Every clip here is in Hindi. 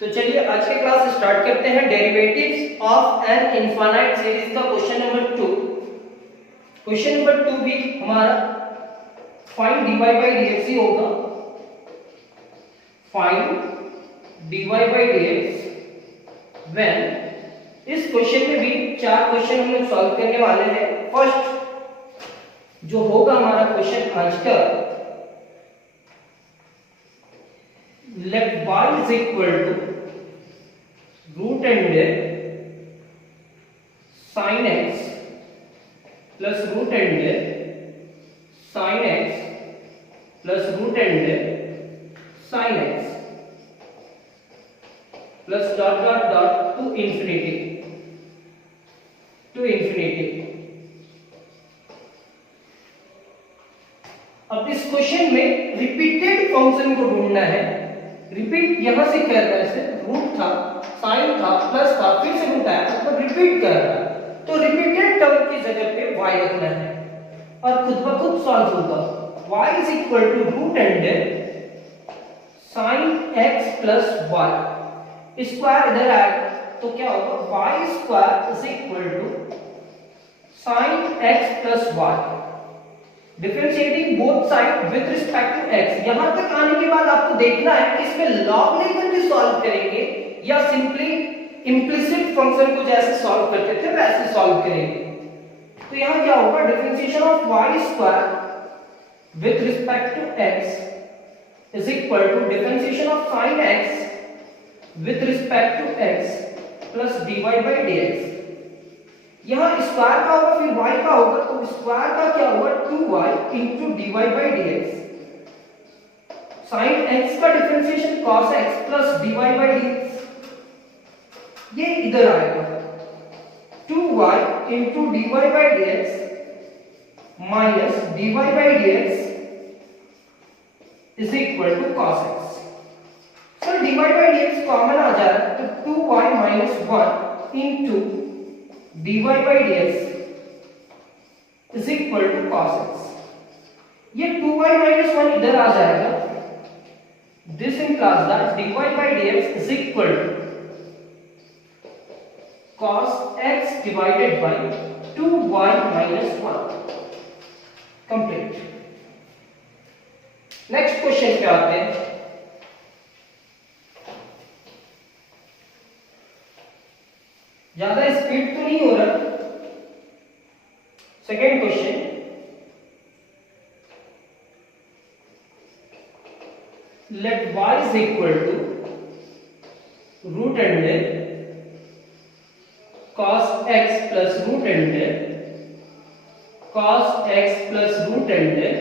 तो चलिए आज के क्लास स्टार्ट करते हैं। Derivatives of an infinite series का क्वेश्चन नंबर 2। क्वेश्चन नंबर 2 भी हमारा फाइंड dy बाई dx ही होगा। Find dy by dx when, इस क्वेश्चन में भी 4 क्वेश्चन हम लोग सॉल्व करने वाले हैं। फर्स्ट जो होगा हमारा क्वेश्चन आज का, let y is equal to root under sin x plus root under sin x plus root under sin x plus dot dot dot to infinity to infinity। अब इस क्वेश्चन में रिपीटेड फंक्शन को ढूंढना है। रिपीट यहां से कर रहा है, रूट था, साइन था, प्लस था, फिर से रूट आया, मतलब रिपीट कर रहा है। तो रिपीटेड टर्म की जगह पे y रखना है और खुद ब खुद सॉल्व होगा। y is equal to root under sine x plus y, square इधर आएगा तो क्या होगा, y square is equal to sine x plus y। Differentiating both side with respect to x। यहां तक आने के बाद आपको देखना है कि इसमें लॉग लेकर के सॉल्व करेंगे या सिंपली इंप्लिसिट फंक्शन को जैसे सॉल्व करते थे वैसे सॉल्व करेंगे। तो यहां क्या होगा, differentiation of y square with respect to x is equal to differentiation of sin x with respect to x plus dy by dx। यहां स्क्वायर का होगा फिर y का होगा, तो स्क्वायर का क्या होगा, 2y into dy by dx। sin x का differentiation cos x plus dy by dx, ये इधर आएगा 2y into dy by dx minus dy by dx is equal to cos x। Sir dy by dx common आ जा रहा है, तो 2y minus 1 into dy by dx is equal to cos x। ये 2y minus 1 इधर आ जाएगा। This implies that dy by dx is equal to cos x divided by 2y minus 1। Complete। Next question पे आते हैं। ज्यादा स्पीड तो नहीं हो रहा। Second question, let y is equal to root under cos x plus root under cos x plus root under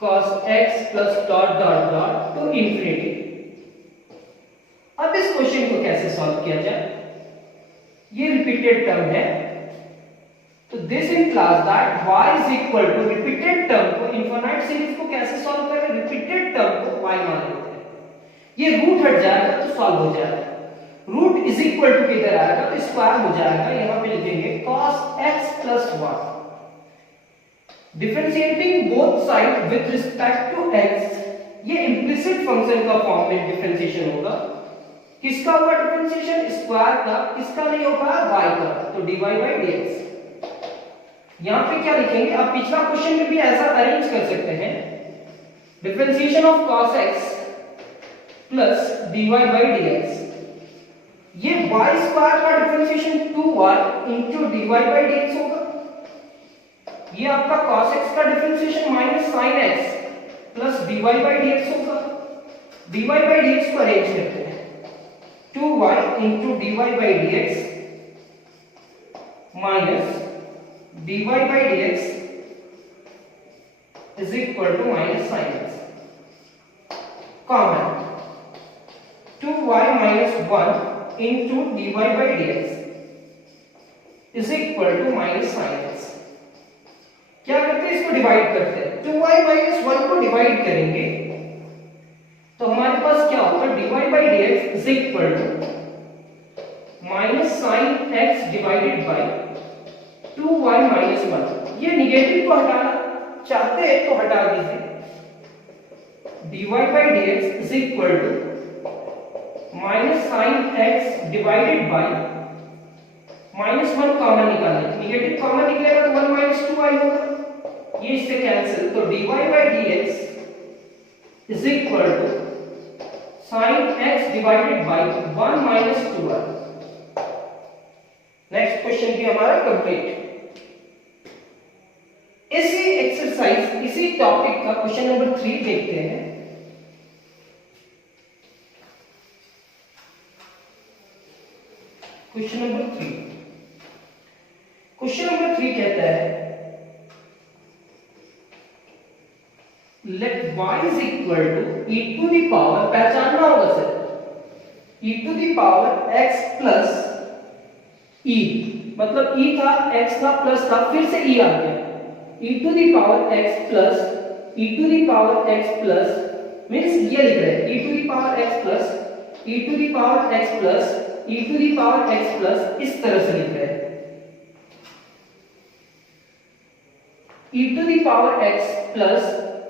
cos x plus dot dot dot to infinity. अब इस क्वेश्चन को कैसे सॉल्व किया जाए, ये रिपीटेड टर्म है, तो this implies that y is equal to repeated term को, इनफाइनाइट सीरीज को कैसे सॉल्व करें, रिपीटेड टर्म को y मान लेते हैं। ये रूट हट जाएगा तो सॉल्व हो जाएगा। रूट इज इक्वल टू किधर आएगा, तो स्क्वायर हो जाएगा। यहां पे लिखेंगे cos x plus 1। Differentiating both side with respect to x, ये इंप्लिसिट फंक्शन का फॉर्म में डिफरेंशिएशन होगा। किसका होगा डिफरेंशिएशन, स्क्वायर का, किसका नहीं होगा, y का, तो dy बाई dx। यहां पे क्या लिखेंगे, आप पिछला क्वेश्चन में भी ऐसा अरेंज कर सकते हैं। Differentiation of cos x plus dy by dx, ये y स्क्वायर का differentiation 2y into dy by dx होगा। ये आपका cos x का differentiation minus sin x plus dy by dx होगा। dy बाई dx को अरेंज करते हैं, 2y into dy by dx minus dy by dx is equal to minus sin x। Common 2y minus 1 into dy by dx is equal to minus sin x। क्या करते हैं, इसको डिवाइड करते हैं। 2y minus 1 को डिवाइड करेंगे तो हमारे पास क्या होगा, dy by dx is equal to minus sin x divided by 2y minus 1। ये निगेटिव को हटाना चाहते हैं तो हटा दीजिए। dy by dx is equal to minus sine x divided by -1 common निकालें, निगेटिव कॉमन निकलेगा तो 1 माइनस 2 आई होगा, ये इससे कैंसिल, तो dy by dx is equal to sine x divided by 1 minus 2y। Next question भी हमारा कंप्लीट। इसी एक्सरसाइज इसी टॉपिक का क्वेश्चन नंबर 3 देखते हैं। क्वेश्चन नंबर 3 कहता है let y is equal to e to the power, पहचानना होगा sir, e to the power x plus e, मतलब e था x था प्लस था, फिर से e आ गया, e to the power x plus e to the power x plus means ये लिख रहे हैं e to the power x plus e to the power x plus e to the power x plus, इस तरह से लिख रहे हैं e to the power x plus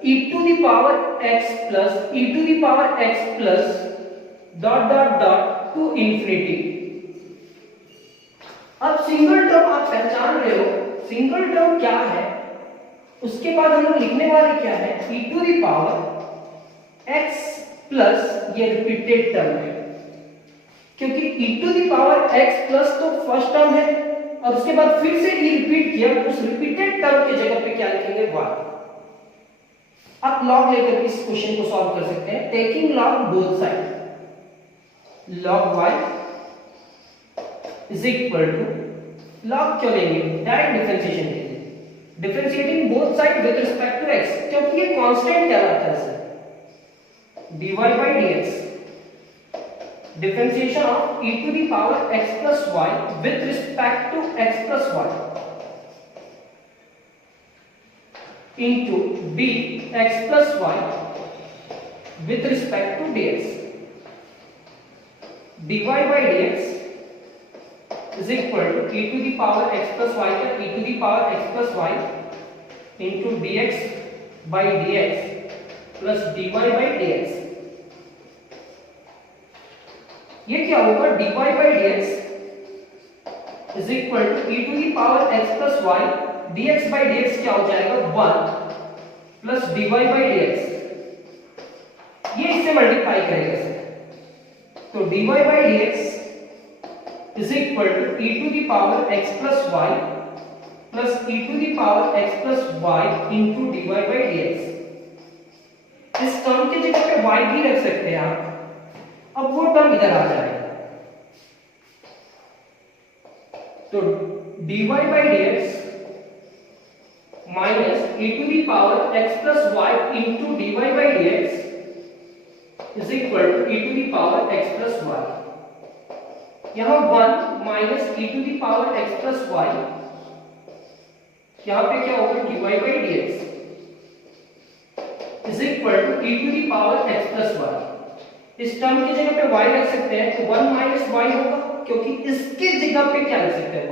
e to the power x plus e to the power x plus dot dot dot to infinity. अब सिंगल टर्म आप पहचान रहे हो, सिंगल टर्म क्या है, उसके बाद हम लोग लिखने वाले क्या है, e to the power x plus, ये रिपीटेड टर्म है, क्योंकि e to the power x plus तो फर्स्ट टर्म है और उसके बाद फिर से e रिपीट किया, उस रिपीटेड टर्म की जगह पे क्या लिखेंगे, y। आप लॉग लेकर इस क्वेश्चन को सॉल्व कर सकते हैं, taking log both side, log y is equal to, log क्यों लेंगे, डायरेक्ट डिफरेंशिएशन लेंगे, differentiating both side with respect to x, क्योंकि ये कांस्टेंट कहलाता है sir, dy by dx differentiation of e to the power x plus y with respect to x plus y into dx plus y with respect to dx, dy by dx is equal to e to the power x plus y का e to the power x plus y into dx by dx plus dy by dx। ये क्या होगा, dy by dx is equal to e to the power x plus y, dx by dx क्या हो जाएगा 1 plus dy by dx, ये इससे मल्टीप्लाई करेगा सर, तो dy by dx is equal to e to the power x plus y plus e to the power x plus y into dy by dx। इस टर्म की जगह पे y भी रख सकते हैं आप, अब वो टर्म इधर आ जाएगा, तो dy by dx minus e to the power x plus y into dy by dx is equal to e to the power x plus y। यहां 1 minus e to the power x plus y, यहां पे क्या होगा, dy by dx is equal to e to the power x plus y। इस टर्म की जगह पे y रख सकते हैं, तो 1 माइनस y होगा, क्योंकि इसके जगह पे क्या रख सकते हैं, y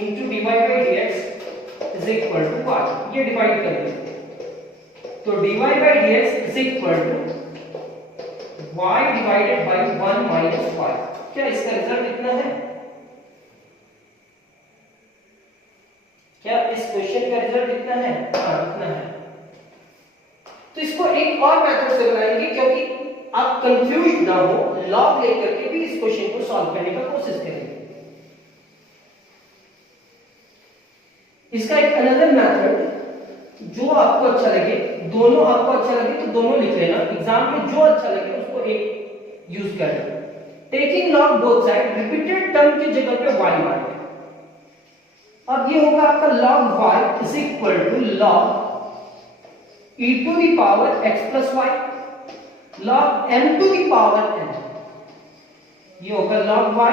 into dy by dx is equal to y, ये डिवाइड कर देते हैं, तो dy by dx is equal to y divided by 1 minus y। क्या इसका रिजल्ट इतना है, क्या इस क्वेश्चन का रिजल्ट इतना है, हाँ इतना है। तो इसको एक और मेथड से बनाएंगे, क्योंकि आप कंफ्यूज ना हो, लॉग लेकर के भी इस क्वेश्चन को सॉल्व करने का कोशिश करेंगे। इसका एक अनदर मेथड जो आपको अच्छा लगे, दोनों आपको अच्छा लगे तो दोनों लिख लेना, एग्जाम में जो अच्छा लगे उसको एक यूज कर लेना। Taking log both side, repeated term की जगह पे y मार, अब ये होगा आपका log y is equal to log e to the power x plus y log m to the power n, ये होगा log y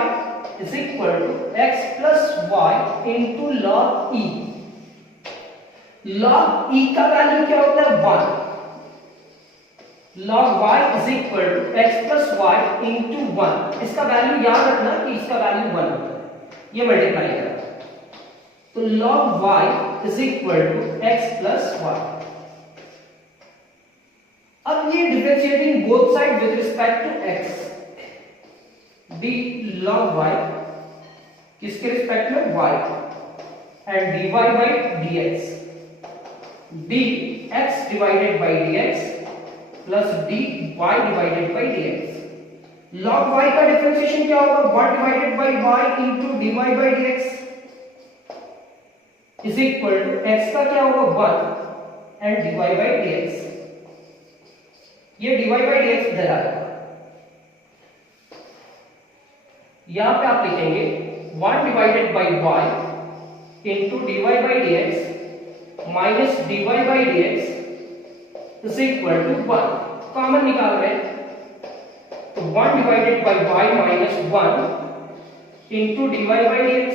is equal to x plus y into log e। log e का वैल्यू क्या होता है, 1, log y is equal to x plus y into 1, इसका वैल्यू याद रखना कि इसका वैल्यू 1 होता है, ये मल्टीप्लाई करना, तो log y is equal to x plus y। अब ये differentiating both side with respect to x, d log y किसके रिस्पेक्ट में y and d y by d x d x divided by d x plus d y divided by d x. Log y का डिफरेंशिएशन क्या होगा 1 divided by y into d y by d x is equal to x का क्या होगा 1 and d y by d x. ये dy by dx इधर आएगा, यहां पे आप लिखेंगे 1 divided by y into dy by dx minus dy by dx is equal to 1। Common निकाल रहे हैं तो 1 divided by y minus 1 into dy by dx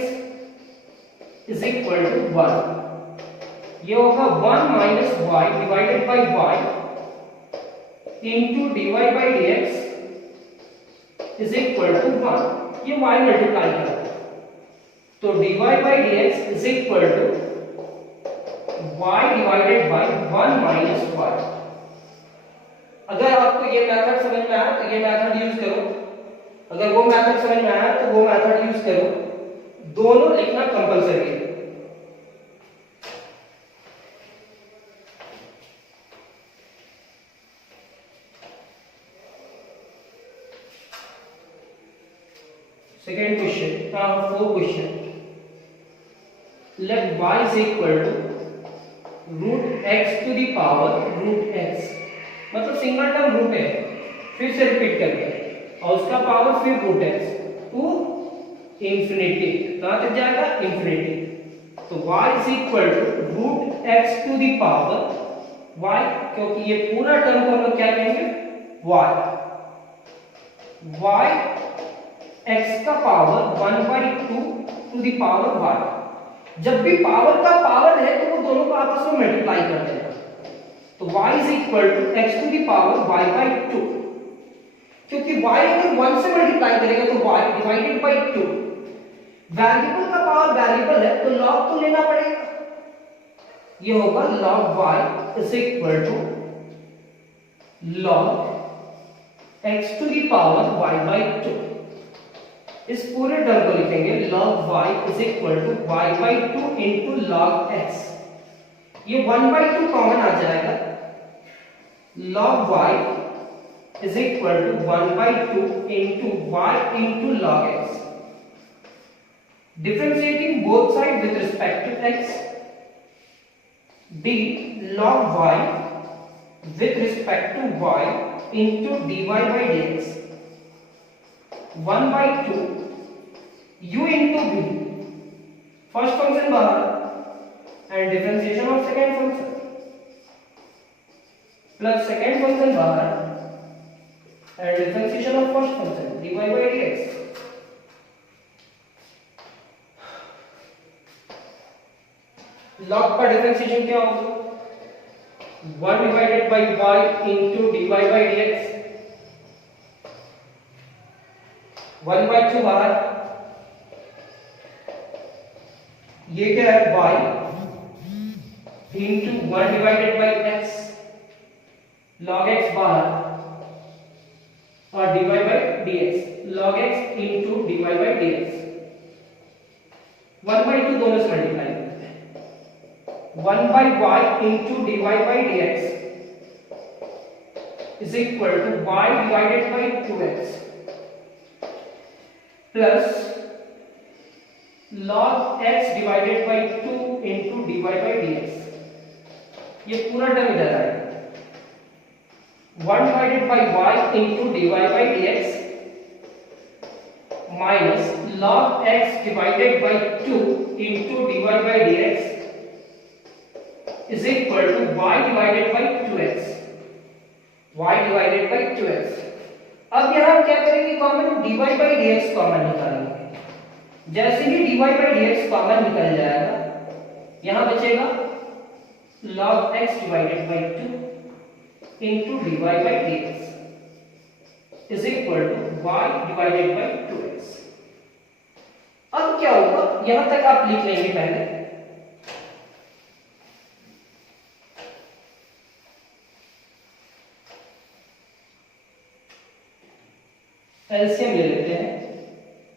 is equal to 1। ये होगा 1 minus y divided by y into dy by dx is equal to 1। ये y मल्टीप्लाई करो तो dy by dx is equal to y divided by 1 minus y। अगर आपको ये मेथड समझ में आया तो ये मेथड यूज करो, अगर वो मेथड समझ में आया तो वो मेथड यूज करो, दोनों लिखना कंपलसरी है। Second question, fourth question. Let y is equal to root x to the power root x, मतलब सिंगल टर्म रूट है, फिर से रिपीट करके और उसका पावर फिर रूट x टू इंफिनिटी, कहां तक जाएगा इंफिनिटी। तो y is equal to root x to the power y, क्योंकि ये पूरा टर्म को हम लोग क्या कहेंगे y x का power 1/2 to the power y। जब भी पावर का पावर है तो वो दोनों को आपस में मल्टीप्लाई कर देना, तो y is equal to x to the power y/2, क्योंकि y अगर 1 से मल्टीप्लाई करेगा तो y डिवाइडेड बाय 2। वेरिएबल का पावर वेरिएबल है तो लॉग तो लेना पड़ेगा, ये होगा log y is equal to log x to the power y/2। इस पूरे टर्म को लिखेंगे log y is equal to y/2 into log x। ये 1/2 कॉमन आ जाएगा, log y is equal to 1/2 into y into log x। Differentiating both side with respect to x, d log y with respect to y into dy by dx 1/2 u into v, first function बाहर and differentiation of second function plus second function बाहर and differentiation of first function dy by dx। Log का डिफरेंशिएशन क्या होगा 1 divided by y into dy by dx 1/2 बाहर, ये क्या है y into 1 divided bye x log x बाहर और dy by dx log x into dy by dx 1/2 दोनों से मल्टीप्लाई करते हैं 1 by y into dy by dx is equal to y divided by 2x plus log x divided by 2 into dy by dx। ये पूरा टर्म इधर आएगा 1 divided by y into dy by dx minus log x divided by 2 into dy by dx is equal to y divided by 2x, y divided by 2x। अब यहां क्या करेंगे common dy by dx common निकालेंगे, जैसे ही dy by dx कॉमन निकल जाएगा यहां बचेगा log x divided by 2 into dy by dx is equal to y divided by 2x। अब क्या होगा यहां तक आप लिख लेंगे पहले, एलसीएम ले लेते हैं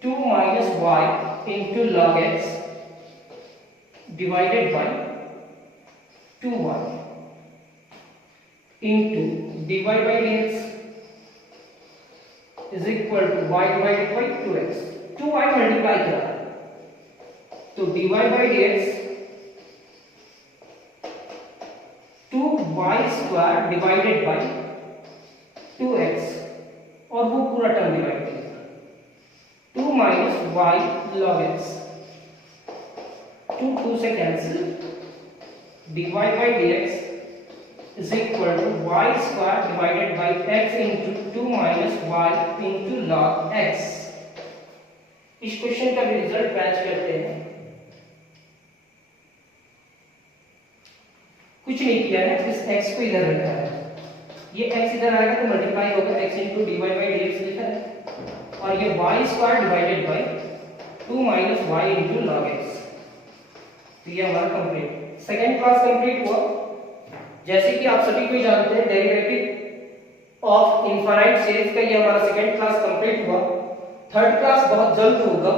2 minus y into log x divided by 2y into dy by dx is equal to y divided by 2x. 2y multiply करा तो dy by dx 2y square divided by 2x और वो पूरा टर्म डिवाइड किया 2 माइनस y log x 2 से cancel dy by dx is equal to y square divided by x into 2 minus y into log x. इस क्वेश्चन का भी रिजल्ट मैच करते हैं. कुछ नहीं किया है, इस x को इधर रखा है, ये x इधर आएगा तो मल्टीप्लाई होगा x into dy by dx लिखा है और ये y square divided by 2 minus y into log x. तो ये हमारा कंप्लीट सेकंड क्लास कंप्लीट हुआ. जैसे कि आप सभी को जानते हैं डेरिवेटिव ऑफ इनफाइनाइट सीरीज का ये हमारा सेकंड क्लास कंप्लीट हुआ. थर्ड क्लास बहुत जल्द होगा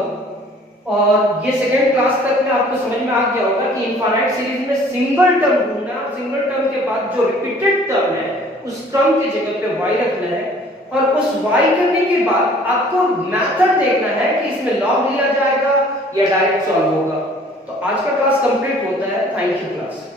और ये सेकंड क्लास तक में आपको समझ में आ गया होगा कि इनफाइनाइट सीरीज में सिंगल टर्म ढूंढना है और सिंगल टर्म के बाद जो रिपीटेड टर्म है उस टर्म की जगह पे y रखना है और उस y करने के बाद आपको मेथड देखना है कि इसमें लॉग लिया जाएगा या डायरेक्ट सॉल्व होगा. तो आज का क्लास कंप्लीट होता है. Thank you class.